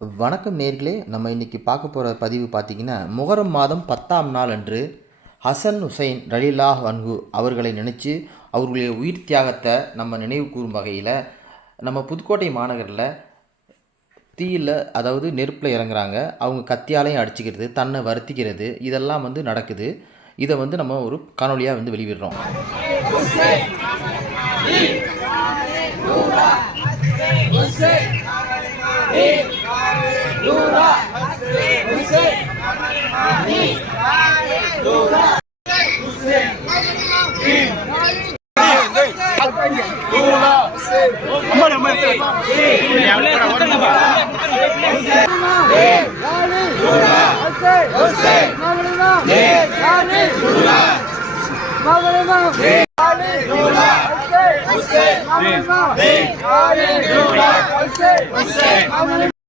வணக்கம் நேர்களே, நம்ம இன்றைக்கி பார்க்க போகிற பதிவு பார்த்திங்கன்னா, முகரம் மாதம் 10ஆம் நாள் அன்று ஹசன் ஹுசைன் ரலியல்லாஹு அன்ஹு அவர்களை நினச்சி அவர்களுடைய உயிர் தியாகத்தை நம்ம நினைவு கூறும் வகையில் நம்ம புதுக்கோட்டை மாநகரில் தீயில் அதாவது நெருப்பில் இறங்குறாங்க. அவங்க கத்தியாலையும் அடிச்சுக்கிறது, தன்னை வருத்திக்கிறது, இதெல்லாம் நடக்குது. இதை நம்ம ஒரு காணொலியாக வெளியிடுறோம்.